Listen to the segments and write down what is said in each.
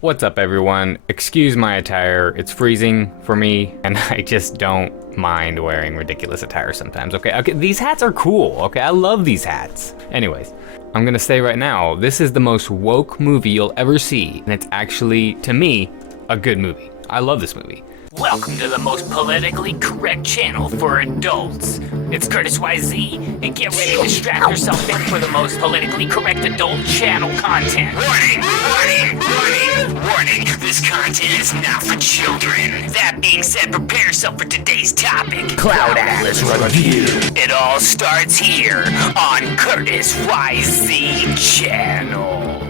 What's up, everyone? Excuse my attire. It's freezing for me, and I just don't mind wearing ridiculous attire sometimes. Okay, these hats are cool. Okay, I love these hats. Anyways, I'm gonna say right now, this is the most woke movie you'll ever see, and it's actually, to me, a good movie. I love this movie. Welcome to the most politically correct channel for adults. It's Curtis YZ, and get ready to strap yourself in for the most politically correct adult channel content. Warning! Warning! Warning! Warning! This content is not for children. That being said, prepare yourself for today's topic. CloudAtlas Review. It all starts here on Curtis YZ channel.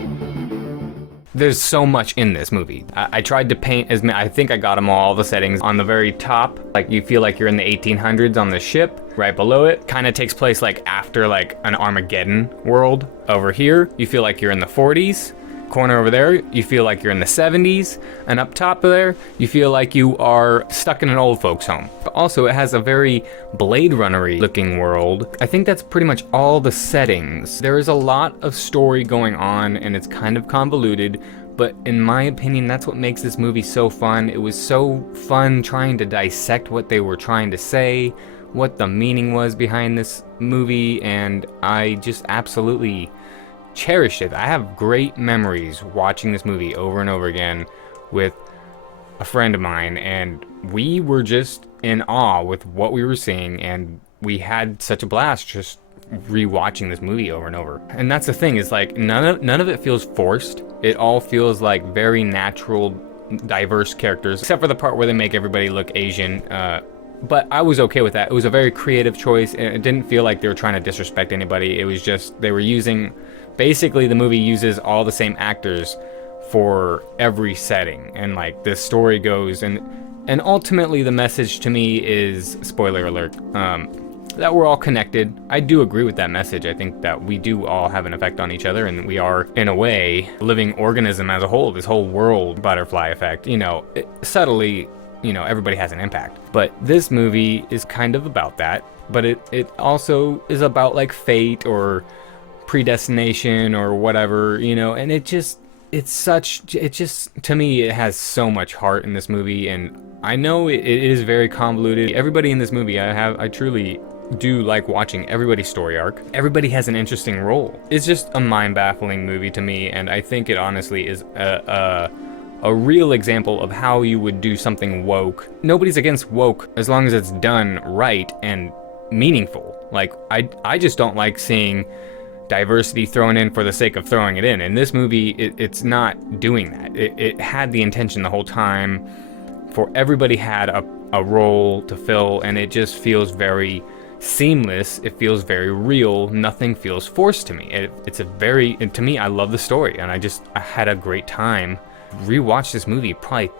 There's so much in this movie. I tried to paint as I think I got them all the settings. On the very top, like you feel like you're in the 1800s on the ship. Right below it kind of takes place like after like an Armageddon world. Over here, you feel like you're in the 40s. Corner over there, you feel like you're in the 70s, and up top of there, you feel like you are stuck in an old folks home. But also, it has a very Blade Runner-y looking world. I think that's pretty much all the settings. There is a lot of story going on, and it's kind of convoluted, but in my opinion, that's what makes this movie so fun. It was so fun trying to dissect what they were trying to say, what the meaning was behind this movie, and I just absolutely cherished it. I have great memories watching this movie over and over again with a friend of mine, and we were just in awe with what we were seeing, and we had such a blast just rewatching this movie over and over. And that's the thing, is like none of it feels forced. It all feels like very natural, diverse characters, except for the part where they make everybody look Asian. But I was okay with that. It was a very creative choice, and it didn't feel like they were trying to disrespect anybody. It was just they were using, basically the movie uses all the same actors for every setting, and like the story goes, and ultimately the message to me is, spoiler alert, that we're all connected. I do agree with that message. I think that we do all have an effect on each other, and we are, in a way, a living organism as a whole. This whole world, butterfly effect, subtly, everybody has an impact. But this movie is kind of about that, but it also is about like fate or predestination or whatever, and to me, it has so much heart in this movie, and I know it is very convoluted. Everybody in this movie, I truly do like watching everybody's story arc. Everybody has an interesting role. It's just a mind-baffling movie to me, and I think it honestly is a real example of how you would do something woke. Nobody's against woke as long as it's done right and meaningful. Like, I just don't like seeing diversity thrown in for the sake of throwing it in. In this movie, it's not doing that. It had the intention the whole time for everybody had a role to fill, and it just feels very seamless. It feels very real. Nothing feels forced to me. To me, I love the story, and I had a great time. Rewatched this movie probably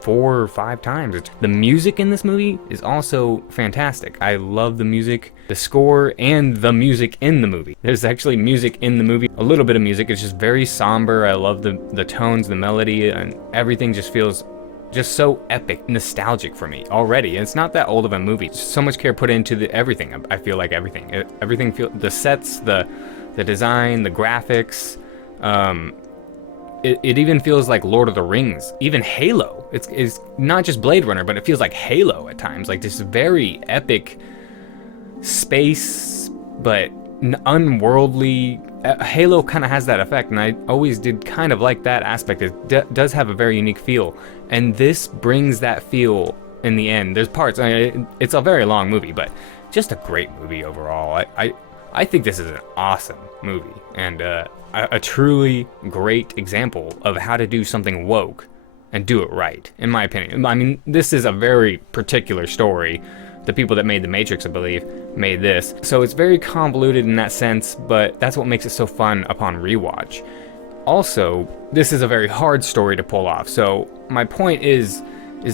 4 or 5 times. The music in this movie is also fantastic. I love the music, the score, and the music in the movie. There's actually music in the movie, a little bit of music. It's just very somber. I love the tones, the melody, and everything just feels just so epic, nostalgic for me already. It's not that old of a movie. So much care put into everything. I feel like everything. The sets, the design, the graphics. It even feels like Lord of the Rings, even Halo. It's not just Blade Runner, but it feels like Halo at times. Like this very epic space, but unworldly. Halo kind of has that effect, and I always did kind of like that aspect. It does have a very unique feel, and this brings that feel in the end. There's parts, it's a very long movie, but just a great movie overall. I think this is an awesome movie, and a truly great example of how to do something woke and do it right, in my opinion. I mean, this is a very particular story. The people that made The Matrix, I believe, made this. So it's very convoluted in that sense, but that's what makes it so fun upon rewatch. Also, this is a very hard story to pull off. So my point is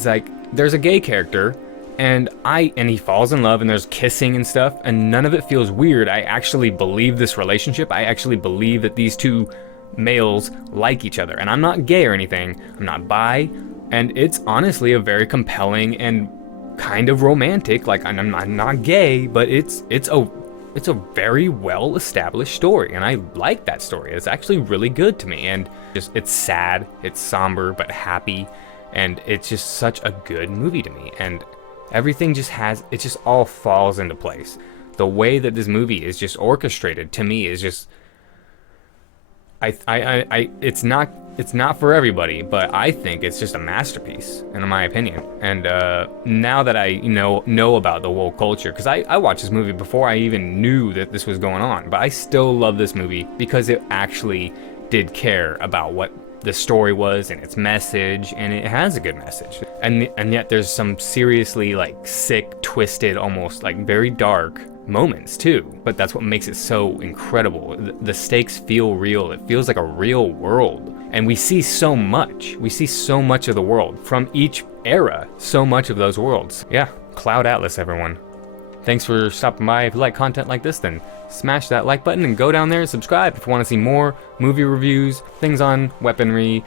like, there's a gay character, and he falls in love, and there's kissing and stuff, and none of it feels weird. I actually believe this relationship. I actually believe that these two males like each other. And I'm not gay or anything. I'm not bi. And it's honestly a very compelling and kind of romantic, like I'm not gay, but it's a it's a very well established story, and I like that story. It's actually really good to me, and it's sad, it's somber but happy, and it's just such a good movie to me. And everything it just all falls into place. The way that this movie is just orchestrated to me is just, it's not for everybody, but I think it's just a masterpiece, in my opinion. And now that I know about the woke culture, because I watched this movie before I even knew that this was going on, but I still love this movie because it actually did care about what the story was and its message, and it has a good message. And yet there's some seriously like sick, twisted, almost like very dark moments too, but that's what makes it so incredible. The stakes feel real. It feels like a real world, and we see so much of the world from each era, so much of those worlds. Yeah, CloudAtlas, everyone. Thanks for stopping by. If you like content like this, then smash that like button and go down there and subscribe if you want to see more movie reviews, things on weaponry,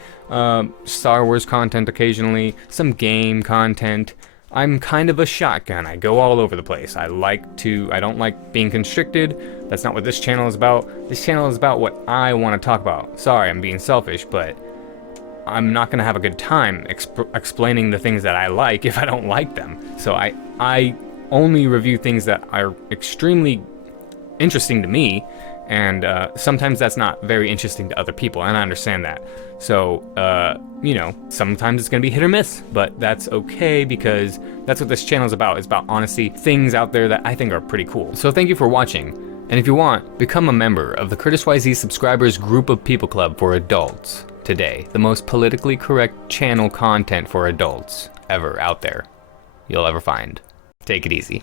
Star Wars content occasionally, some game content. I'm kind of a shotgun. I go all over the place. I don't like being constricted. That's not what this channel is about. This channel is about what I want to talk about. Sorry, I'm being selfish, but I'm not going to have a good time explaining the things that I like if I don't like them. So I only review things that are extremely interesting to me, and sometimes that's not very interesting to other people, and I understand that. So, sometimes it's gonna be hit or miss, but that's okay, because that's what this channel is about. It's about honesty, things out there that I think are pretty cool. So thank you for watching, and if you want, become a member of the Curtis YZ subscribers group of people club for adults today. The most politically correct channel content for adults ever out there you'll ever find. Take it easy.